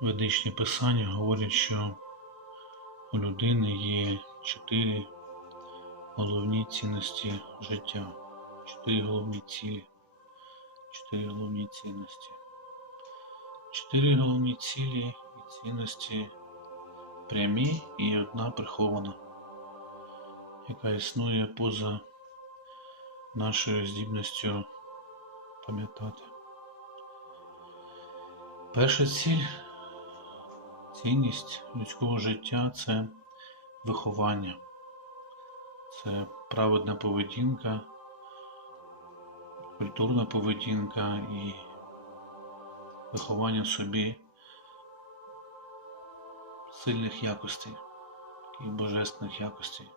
Ведичні писання говорять, що у людини є чотири головні цінності життя, чотири головні цілі, чотири головні цінності. Чотири головні цілі і цінності прямі і одна прихована, яка існує поза нашою здібністю пам'ятати. Перша ціль, цінність людського життя це виховання, це праведна поведінка, культурна поведінка і виховання в собі сильних якостей і божественних якостей,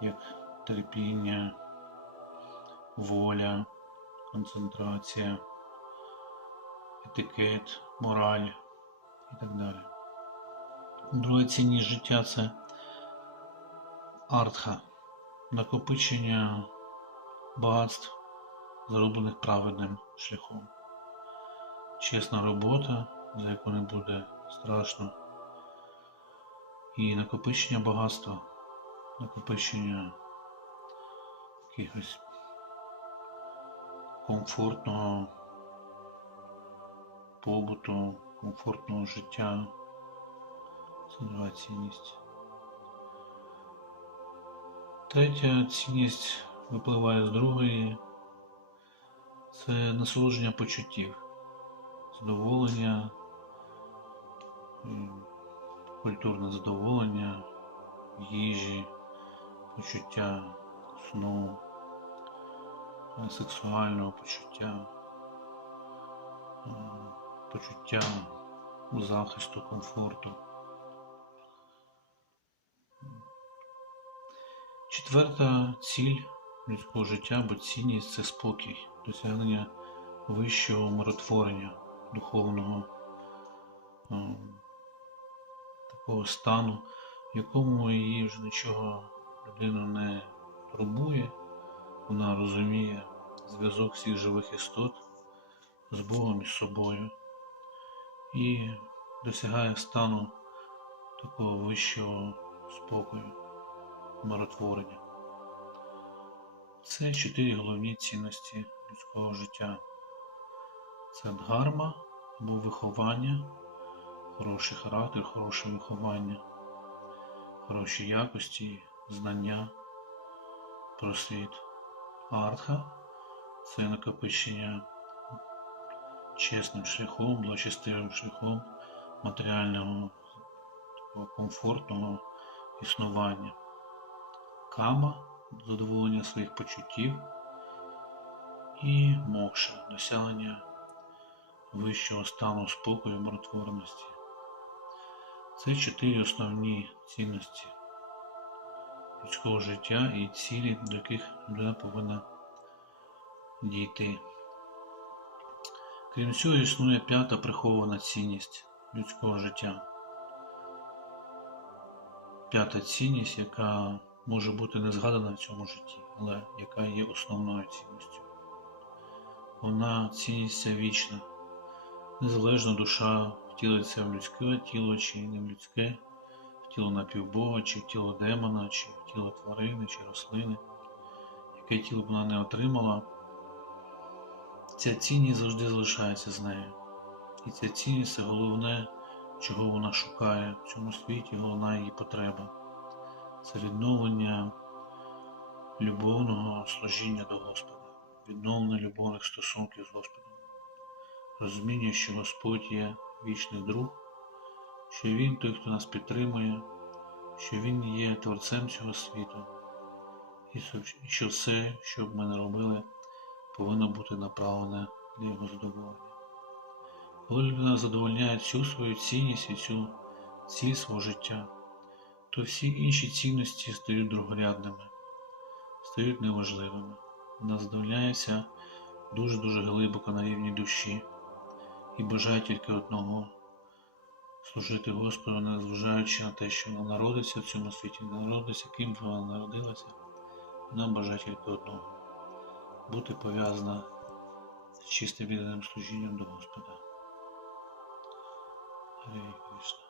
як терпіння, воля, концентрація, етикет, мораль і так далі. Друга цінність життя це артха, накопичення багатств, зароблених праведним шляхом. Чесна робота, за яку не буде страшно, і накопичення багатства, накопичення якихось комфортного побуту, комфортного життя. Це друга цінність. Третя цінність випливає з другої. Це насолодження почуттів, задоволення, культурне задоволення, їжі, почуття сну, сексуального почуття, почуття захисту, комфорту. Четверта ціль людського життя або цінність це спокій, досягнення вищого миротворення, духовного е, такого стану, в якому її вже нічого людину не турбує, вона розуміє зв'язок всіх живих істот з Богом і з собою і досягає стану такого вищого спокою, миротворення. Це чотири головні цінності людського життя. Це дгарма або виховання, хороший характер, хороше виховання, хороші якості, знання, просвіт. Артха це накопичення чесним шляхом, благочестивим шляхом матеріального комфортного існування. Кама задоволення своїх почуттів і мокша досягнення вищого стану спокою і миротворності. Це чотири основні цінності людського життя і цілі, до яких людина повинна дійти. Крім цього, існує п'ята прихована цінність людського життя. П'ята цінність, яка може бути не згадана в цьому житті, але яка є основною цінністю. Вона цінність вічна. Незалежно душа втілиться в людське тіло чи не в людське, в тіло напівбога, чи в тіло демона, чи в тіло тварини, чи рослини, яке тіло б вона не отримала, ця цінність завжди залишається з нею. І ця цінність це головне, чого вона шукає в цьому світі, головна її потреба. Це відновлення любовного служіння до Господа, відновлення любовних стосунків з Господом, розуміння, що Господь є вічний друг, що Він той, хто нас підтримує, що Він є творцем цього світу, і що все, що б ми не робили, повинно бути направлене для Його задоволення. Коли людина задовольняє цю свою цінність і цю ціль свого життя, то всі інші цінності стають другорядними, стають неважливими. Вона задовольняється дуже-дуже глибоко на рівні душі і бажає тільки одного служити Господу, незважаючи на те, що вона народиться в цьому світі, не народиться, ким б вона народилася, вона бажає тільки одного бути пов'язана з чистим відданим служінням до Господа. Кришна.